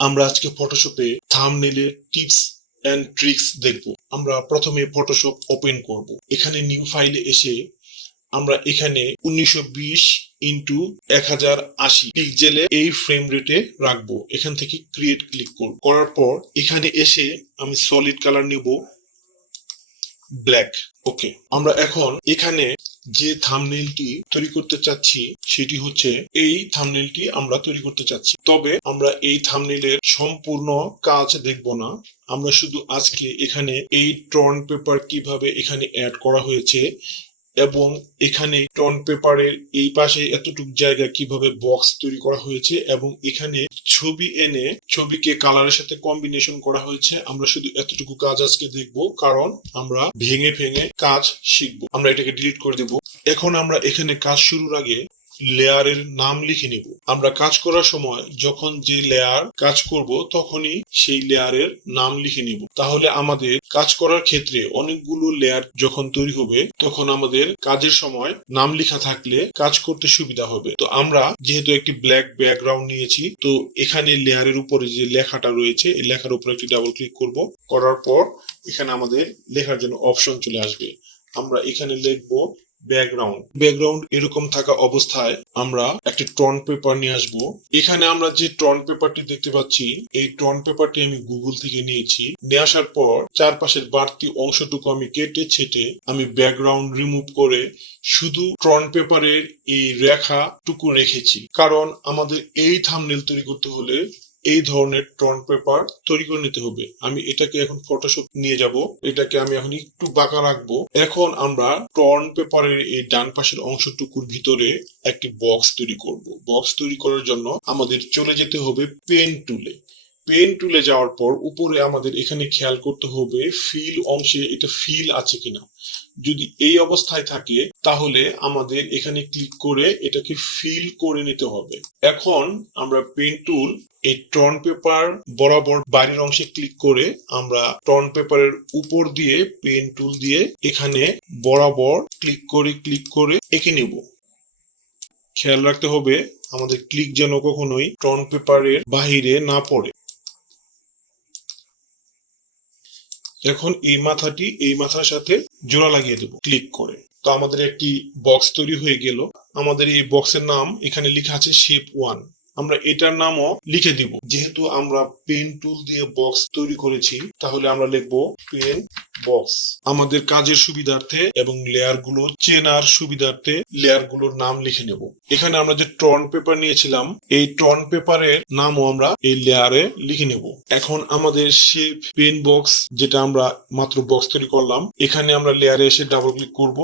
আমরা আজকে ফটোশপে থাম্বনেলের টিপস অ্যান্ড ট্রিক্স দেখব। আমরা প্রথমে ফটোশপ ওপেন করব। এখানে নিউ ফাইলে এসে আমরা এখানে উনিশশো বিশ ইন্টু এক হাজার আশি পিক্সেলে এই ফ্রেম রেটে রাখব। এখান থেকে ক্রিয়েট ক্লিক করব। করার পর এখানে এসে আমি সলিড কালার নেব। ব্ল্যাক ওকে আমরা এখন এখানে যে থামনেলটি তৈরি করতে চাচ্ছি, সেটি হচ্ছে এই থামনেলটি আমরা তৈরি করতে চাচ্ছি। তবে আমরা এই থামনেলের সম্পূর্ণ কাজ দেখব না। আমরা শুধু আজকে এখানে এই টর্ন পেপার কীভাবে এখানে অ্যাড করা হয়েছে এবং এখানে টন পেপারের এই পাশে এতটুকু জায়গা কীভাবে বক্স তৈরি করা হয়েছে এবং এখানে ছবি এনে ছবিকে কালারের সাথে কম্বিনেশন করা হয়েছে, আমরা শুধু এতটুকু কাজ আজকে দেখব, কারণ আমরা ভেঙে ভেঙে কাজ শিখব। আমরা এটাকে ডিলিট করে দেব। এখন আমরা এখানে কাজ শুরুর আগে লেয়ারের নাম লিখে নিব। আমরা কাজ করার সময় যখন যে লেয়ার কাজ করব, তখনই সেই লেয়ারের নাম লিখে নিব। তাহলে আমাদের কাজ করার ক্ষেত্রে অনেকগুলো লেয়ার যখন তৈরি হবে, তখন আমাদের কাজের সময় নাম লেখা থাকলে কাজ করতে সুবিধা হবে। তো আমরা যেহেতু একটি ব্ল্যাক ব্যাকগ্রাউন্ড নিয়েছি, তো এখানে লেয়ারের উপরে যে লেখাটা রয়েছে, এই লেখার উপরে একটি ডাবল ক্লিক করব। করার পর এখানে আমাদের লেখার জন্য অপশন চলে আসবে। আমরা এখানে লিখব ব্যাকগ্রাউন্ড। ব্যাকগ্রাউন্ড এরকম থাকা অবস্থায় আমরা একটি টন পেপার নিয়ে আসব। এখানে আমরা যে টন পেপারটি দেখতে পাচ্ছি, এই টন পেপারটি আমি গুগল থেকে নিয়েছি। নিয়ে আসার পর চারপাশের বাড়তি অংশটুকু আমি কেটে ছেটে আমি ব্যাকগ্রাউন্ড রিমুভ করে শুধু ট্রন পেপারের এই রেখাটুকু রেখেছি। কারণ আমাদের এই থামনেল তৈরি করতে হলে এই ধরনের টন পেপার তৈরি করে নিতে হবে। আমি এটাকে এখন ফটোশপ নিয়ে যাব। এটাকে আমি এখন একটু বাঁকা রাখব। এখন আমরা টর্ন পেপারের এই ডান পাশের অংশটুকুর ভিতরে একটি বক্স তৈরি করব। বক্স তৈরি করার জন্য আমাদের চলে যেতে হবে পেন টুলে পেন টুলে যাওয়ার পর উপরে আমাদের এখানে খেয়াল করতে হবে ফিল অংশে এটা ফিল আছে কিনা। যদি এই অবস্থায় থাকে, তাহলে আমাদের এখানে ক্লিক করে এটাকে ফিল করে নিতে হবে। এখন আমরা পেন টুল এই টর্ন পেপার বরাবর বাইরের অংশে ক্লিক করে আমরা টর্ন পেপারের উপর দিয়ে পেন টুল দিয়ে এখানে বরাবর ক্লিক করে ক্লিক করে এঁকে নেব। খেয়াল রাখতে হবে, আমাদের ক্লিক যেন কখনোই টর্ন পেপারের বাহিরে না পড়ে। এখন এই মাথাটি, এই মাথার সাথে জোড়া লাগিয়ে দেবো। ক্লিক করে। তো আমাদের একটি বক্স তৈরি হয়ে গেল। আমাদের এই বক্সের নাম এখানে লেখা আছে শেপ ওয়ান আমরা এটার নামও লিখে দিব। যেহেতু আমরা পেন টুল দিয়ে বক্স তৈরি করেছি, তাহলে আমরা লিখব পেন বক্স আমাদের কাজের সুবিধার্থে এবং লেয়ারগুলো চেনার সুবিধার্থে লেয়ারগুলোর নাম লিখে নেব। এখানে আমরা যে টর্ন পেপার নিয়েছিলাম, এই টর্ন পেপারের নামও আমরা এই লেয়ারে লিখে নেব। এখন আমাদের শেপ পেন বক্স যেটা আমরা মাত্র বক্স তৈরি করলাম, এখানে আমরা লেয়ারে এসে ডাবল ক্লিক করব।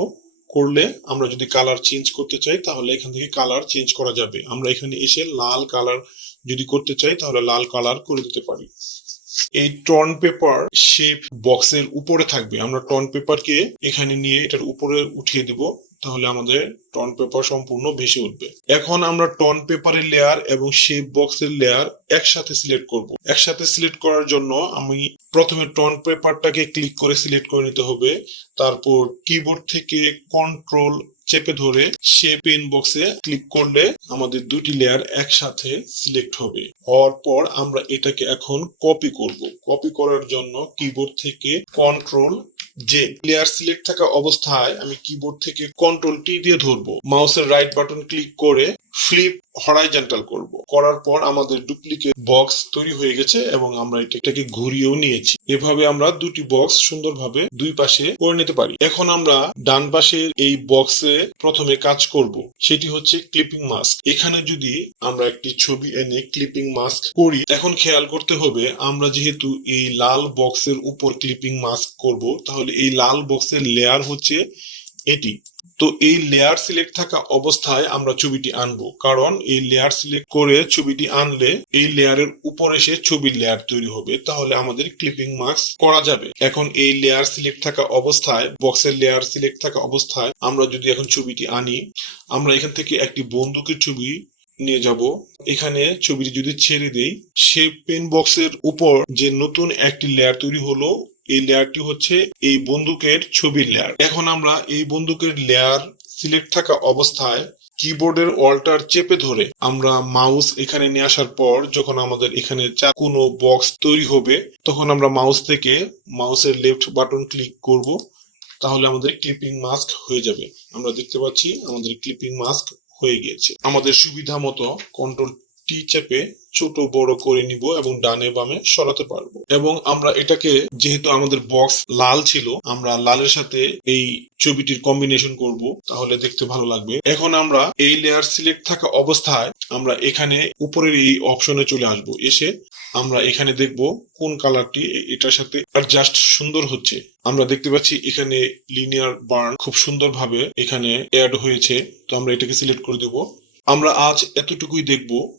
করলে আমরা যদি কালার চেঞ্জ করতে চাই, তাহলে এখান থেকে কালার চেঞ্জ করা যাবে। আমরা এখানে এসে লাল কালার যদি করতে চাই, তাহলে লাল কালার করে দিতে পারি। এই টর্ন পেপার শেপ বক্সের উপরে থাকবে। আমরা টর্ন পেপারকে এখানে নিয়ে এটার উপরে উঠিয়ে দিব, তাহলে আমাদের টন পেপার সম্পূর্ণ ভেসে উঠবে। এখন আমরা টন পেপারের লেয়ার এবং শেপ বক্সের লেয়ার একসাথে সিলেক্ট করব। একসাথে সিলেক্ট করার জন্য আমি প্রথমে টন পেপারটাকে ক্লিক করে সিলেক্ট করে নিতে হবে। তারপর কিবোর্ড থেকে কন্ট্রোল চেপে ধরে শেপ পেন বক্সে ক্লিক করলে আমাদের দুটি লেয়ার একসাথে সিলেক্ট হবে। হওয়ার পর আমরা এটাকে এখন কপি করব। কপি করার জন্য কিবোর্ড থেকে কন্ট্রোল যে লেয়ার সিলেক্ট থাকা অবস্থায় আমি কিবোর্ড থেকে কন্ট্রোল টি দিয়ে ধরবো। মাউসের রাইট বাটন ক্লিক করে ফ্লিপ হরাইজেন্টাল করব। করার পর আমাদের ডুপ্লিকেট বক্স তৈরি হয়ে গেছে এবং আমরা এটাকে ঘুরিয়েও নিয়েছি। এভাবে আমরা দুটি বক্স সুন্দরভাবে দুই পাশে করে নিতে পারি। এখন আমরা ডান পাশের এই বক্সে প্রথমে কাজ করব। সেটি হচ্ছে ক্লিপিং মাস্ক এখানে যদি আমরা একটি ছবি এনে ক্লিপিং মাস্ক করি, এখন খেয়াল করতে হবে আমরা যেহেতু এই লাল বক্সের উপর ক্লিপিং মাস্ক করব, তাহলে এই লাল বক্সের লেয়ার হচ্ছে এটি। তো এই লেয়ার সিলেক্ট থাকা অবস্থায় আমরা ছবিটি আনব। কারণ এই লেয়ার সিলেক্ট করে ছবিটি আনলে এই লেয়ারের উপর এসে ছবির লেয়ার তৈরি হবে। তাহলে আমাদের ক্লিপিং মার্কস করা যাবে। এখন এই লেয়ার সিলেক্ট থাকা অবস্থায় বক্সের লেয়ার সিলেক্ট থাকা অবস্থায় আমরা যদি এখন ছবিটি আনি, আমরা এখান থেকে একটি বন্দুকের ছবি নিয়ে যাব। এখানে ছবিটি যদি ছেড়ে দেই সে পেন বক্সের উপর যে নতুন একটি লেয়ার তৈরি হলো এই লেয়ারটি হচ্ছে এই বন্দুকের ছবির লেয়ার এখন আমরা এই বন্দুকের লেয়ার সিলেক্ট থাকা অবস্থায় কিবোর্ডের অল্টার চেপে ধরে আমরা মাউস এখানে নিয়ে আসার পর যখন আমাদের এখানে কোনো বক্স তৈরি হবে, তখন আমরা মাউস থেকে মাউসের লেফট বাটন ক্লিক করব, তাহলে আমাদের ক্লিপিং মাস্ক হয়ে যাবে। আমরা দেখতে পাচ্ছি আমাদের ক্লিপিং মাস্ক হয়ে গিয়েছে। আমাদের সুবিধা মতো কন্ট্রোল টি চেপে ছোট, বড় করে নিব এবং ডানে বামে সরাতে পারব। এবং আমরা এটাকে, যেহেতু আমাদের বক্স লাল ছিল, আমরা লালের সাথে এই ছবিটির কম্বিনেশন করব, তাহলে দেখতে ভালো লাগবে। এখন আমরা এই লেয়ার সিলেক্ট থাকা অবস্থায় আমরা এখানে উপরের এই অপশনে চলে আসব। এসে আমরা এখানে দেখব কোন কালারটি এটার সাথে জাস্ট সুন্দর হচ্ছে। আমরা দেখতে পাচ্ছি এখানে লিনিয়ার বার্ন খুব সুন্দরভাবে এখানে অ্যাড হয়েছে। তো আমরা এটাকে সিলেক্ট করে দেব। আমরা আজ এতটুকুই দেখব